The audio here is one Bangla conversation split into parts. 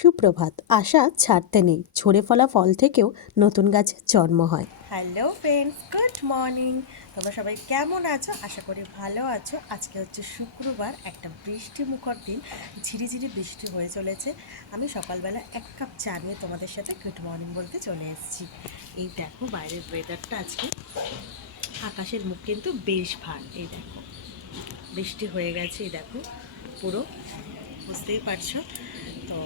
সুপ্রভাত। আশা ছাড়তে নেই, ঝরে ফলা ফল থেকেও নতুন গাছের জন্ম হয়। Hello friends, good morning. তোমরা সবাই কেমন আছো? আশা করি ভালো আছো। আজকে হচ্ছে শুক্রবার, একটা বৃষ্টি মুখর দিন, ঝিরিঝিরি বৃষ্টি হয়ে চলেছে। আমি সকালবেলা এক কাপ চা নিয়ে তোমাদের সাথে গুড মর্নিং বলতে চলে এসেছি। এই দেখো বাইরের ওয়েদারটা, আজকে আকাশের মুখ কিন্তু বেশ ভার। এই দেখো বৃষ্টি হয়ে গেছে, এই দেখো পুরো, বুঝতেই পারছো তো।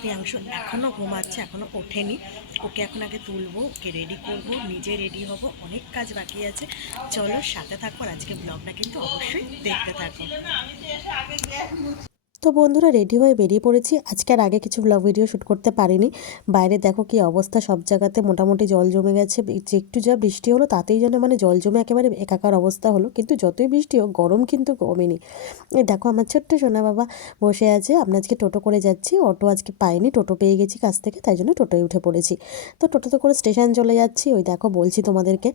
প্রিয়াংশ এখনও ঘুমাচ্ছে, এখনও ওঠেনি। ওকে এখন আগে তুলবো, ওকে রেডি করব, নিজে রেডি হব, অনেক কাজ বাকি আছে। চলো সাথে থাকো, আর আজকে ব্লগটা কিন্তু অবশ্যই দেখতে থাকো। তো বন্ধুরা, রেডি হয়ে বেরিয়ে পড়েছি। আজকে আর আগে কিছু ব্লগ ভিডিও শ্যুট করতে পারিনি। বাইরে দেখো কি অবস্থা, সব জায়গাতে মোটামুটি জল জমে গেছে। যে একটু যা বৃষ্টি হলো তাতেই যেন জল জমে একেবারে একাকার অবস্থা হলো। কিন্তু যতই বৃষ্টি হোক, গরম কিন্তু কমেনি। এই দেখো আমার ছোট্ট সোনা বাবা বসে আছে। আমরা আজকে টোটো করে যাচ্ছি, অটো আজকে পাইনি, টোটো পেয়ে গেছি কাছ থেকে, তাই জন্য টোটোয় উঠে পড়েছি। তো টোটোতে করে স্টেশন চলে যাচ্ছি। ওই দেখো বলছি তোমাদেরকে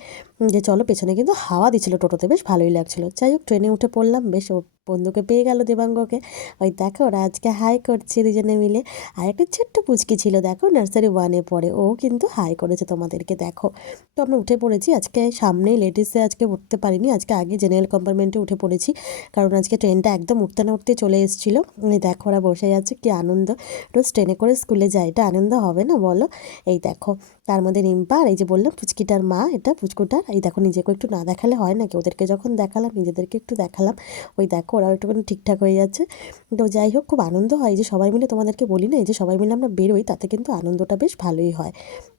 যে চলো, পেছনে কিন্তু হাওয়া দিচ্ছিল টোটোতে, বেশ ভালোই লাগছিল। যাই হোক, ট্রেনে উঠে পড়লাম। বেশ বন্ধুকে পেয়ে গেল, দেবাঙ্গকে। ওই দেখো ওরা আজকে হাই করছে দুজনে মিলে। আর একটা ছোট্ট পুচকি ছিল, দেখো নার্সারি 1-এ পড়ে, ও কিন্তু হাই করেছে তোমাদেরকে, দেখো। তো আমরা উঠে পড়েছি। আজকে সামনেই লেডিসে আজকে উঠতে পারিনি, আজকে আগে জেনারেল কম্পার্টমেন্টে উঠে পড়েছি, কারণ আজকে ট্রেনটা একদম উঠতে না উঠতে চলে এসেছিলো। দেখো ওরা বসে আছে, কি আনন্দ। রোজ ট্রেনে করে স্কুলে যায়, এটা আনন্দ হবে না বলো? এই দেখো, তার মধ্যে রিম্পা, আর এই যে বললাম পুচকিটার মা, এটা পুচকুটার। এই দেখো, নিজেকে একটু না দেখালে হয় নাকি? ওদেরকে যখন দেখালাম, নিজেদেরকে একটু দেখালাম। ওই দেখো ওরাও একটুখানি ঠিকঠাক হয়ে যাচ্ছে। তো যাই হোক, খুব আনন্দ হয় যে সবাই মিলে, তোমাদেরকে বলি না, এই যে সবাই মিলে আমরা বেরোই, তাতে কিন্তু আনন্দটা বেশ ভালোই হয়।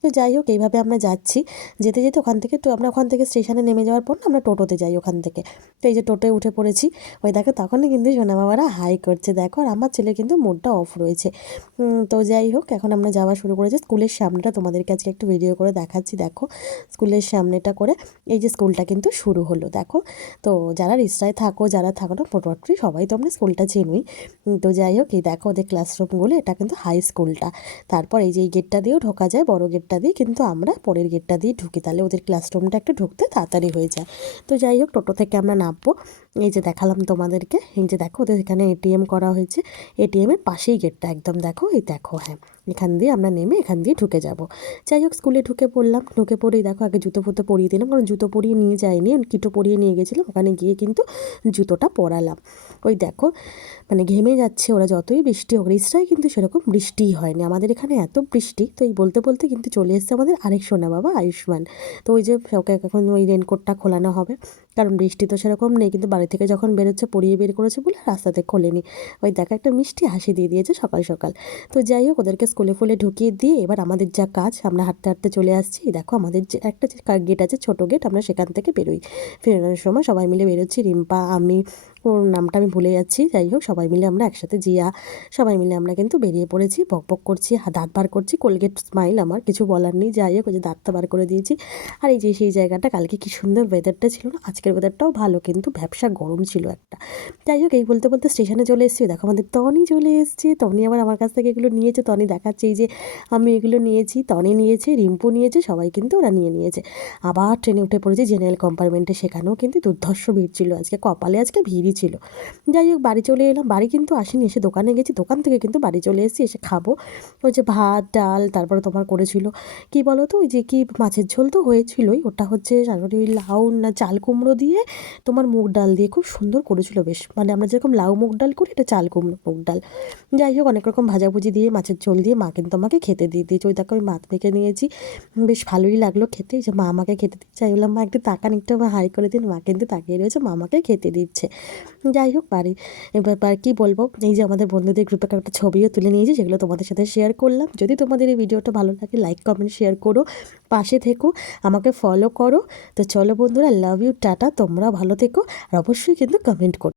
তো যাই হোক, এইভাবে আমরা যাচ্ছি। যেতে যেতে ওখান থেকে, তো আমরা ওখান থেকে স্টেশনে নেমে যাওয়ার পর না আমরা টোটোতে যাই ওখান থেকে। তো এই যে টোটোয় উঠে পড়েছি। ওই দেখো তখনই কিন্তু সোনা বাবারা হাই করছে, দেখো। আর আমার ছেলে কিন্তু মুডটা অফ রয়েছে। তো যাই হোক, এখন আমরা যাওয়া শুরু করেছি। স্কুলের সামনেটা তোমাদেরকে আজকে একটু ভিডিও করে দেখাচ্ছি, দেখো স্কুলের সামনেটা করে। এই যে স্কুলটা কিন্তু শুরু হলো, দেখো। তো যারা রিস্টায় থাকো, যারা থাকো না মোটামুটি সবাই তো আমরা স্কুলটা চিনুই। তো যাই হোক, এই দেখো ওদের ক্লাসরুমগুলো, এটা কিন্তু হাই স্কুলটা। তারপর এই যে এই গেটটা দিয়েও ঢোকা যায়, বড় গেটটা দিয়ে, কিন্তু আমরা পরের গেটটা দিয়ে ঢুকি, তাহলে ওদের ক্লাসরুমটা একটু ঢুকতে তাড়াতাড়ি হয়ে যায়। তো যাই হোক, টোটো থেকে আমরা নামবো। এই যে দেখালাম তোমাদেরকে, এই যে দেখো ওদের এখানে এটিএম করা হয়েছে। এটিএমের পাশেই গেটটা একদম, দেখো এই দেখো, হ্যাঁ। এখান দিয়ে আমরা নেমে এখান দিয়ে ঢুকে যাব। যাই হোক, স্কুলে ঢুকে পড়লাম। ঢুকে পড়েই দেখো আগে জুতো ফুতো পরিয়ে দিলাম, কারণ জুতো পরিয়ে নিয়ে যাইনি, কিটো পরিয়ে নিয়ে গেছিলাম। ওখানে গিয়ে কিন্তু জুতোটা পরালাম। ওই দেখো, ঘেমে যাচ্ছে ওরা, যতই বৃষ্টি হোক। রিসরায় কিন্তু সেরকম বৃষ্টিই হয়নি, আমাদের এখানে এত বৃষ্টি। তো এই বলতে বলতে কিন্তু চলে এসেছে আমাদের আরেক সোনা বাবা, আয়ুষ্মান। তো ওই যে ওকে এখন ওই রেনকোটটা খোলানো হবে, কারণ বৃষ্টি তো সেরকম নেই, কিন্তু বাড়ি থেকে যখন বেরোচ্ছে পরিয়ে বের করেছে বলে রাস্তাতে খোলেনি। ওই দেখা একটা মিষ্টি হাসি দিয়ে দিয়েছে সকাল সকাল। তো যাই হোক, ওদেরকে স্কুলে ফুলে ঢুকিয়ে দিয়ে এবার আমাদের যা কাজ, আমরা হাঁটতে হাঁটতে চলে আসছি। দেখো আমাদের যে একটা যে গেট আছে, ছোটো গেট, আমরা সেখান থেকে বেরোই। ফেরানোর সময় সবাই মিলে বেরোচ্ছি, রিম্পা, আমি, ওর নামটা আমি ভুলে যাচ্ছি। যাই হোক, সবাই মিলে আমরা একসাথে, জিয়া, সবাই মিলে আমরা কিন্তু বেরিয়ে পড়েছি। বক বক করছি, দাঁত বার করছি, কোলগেট স্মাইল, আমার কিছু বলার নেই। যাই হোক, ওই যে দাঁতটা বার করে দিয়েছি। আর এই যে সেই জায়গাটা, কালকে কি সুন্দর ওয়েদারটা ছিল না? আজকের ওয়েদারটাও ভালো, কিন্তু ব্যবসা গরম ছিল একটা। যাই হোক, এই বলতে বলতে স্টেশনে চলে এসেছি। দেখো আমাদের তনি চলে এসেছে। তনি আবার আমার কাছ থেকে এগুলো নিয়েছে। তনি দেখাচ্ছে এই যে আমি এগুলো নিয়েছি, তনি নিয়েছে, রিম্পু নিয়েছে, সবাই কিন্তু ওরা নিয়ে নিয়েছে। আবার ট্রেনে উঠে পড়েছি জেনারেল কম্পার্টমেন্টে, সেখানেও কিন্তু দুর্ধর্ষ ভিড় ছিল আজকে, কপালে আজকে ভিড়ই ছিল। যাই হোক, বাড়ি চলে এলাম। বাড়ি কিন্তু আসিনি, এসে দোকানে গেছি, দোকান থেকে কিন্তু বাড়ি চলে এসেছি। এসে খাবো ওই যে ভাত ডাল, তারপরে তোমার করেছিল কি বলো তো, ওই যে কি মাছের ঝোল তো হয়েছিলই, ওটা হচ্ছে ওই লাউ না চাল কুমড়ো দিয়ে, তোমার মুগ ডাল দিয়ে খুব সুন্দর করেছিল বেশ। আমরা যেরকম লাউ মুগ ডাল করি, এটা চাল কুমড়ো মুগ ডাল। যাই হোক, অনেক রকম ভাজাভুজি দিয়ে, মাছের ঝোল দিয়ে মা কিন্তু আমাকে খেতে দিয়ে দিয়েছে। ওই দেখো আমি ভাত মেখে নিয়েছি, বেশ ভালোই লাগলো খেতে। যে মা আমাকে খেতে দিচ্ছে, আমি বললাম মা একটু তাকান, একটু আমার হাই করে দিন। মা কিন্তু তাকিয়ে রয়েছে, মা আমাকে খেতে দিচ্ছে। যাই হোক, বাড়ি এবার কী বলবো, এই যে আমাদের বন্ধুদের গ্রুপে একটা ছবিও তুলে নিয়েছি, সেগুলো তোমাদের সাথে শেয়ার করলাম। যদি তোমাদের এই ভিডিওটা ভালো লাগে, লাইক কমেন্ট শেয়ার করো, পাশে থেকো, আমাকে ফলো করো। তো চলো বন্ধুরা, লাভ ইউ, টাটা, তোমরা ভালো থেকো, আর অবশ্যই কিন্তু কমেন্ট করো।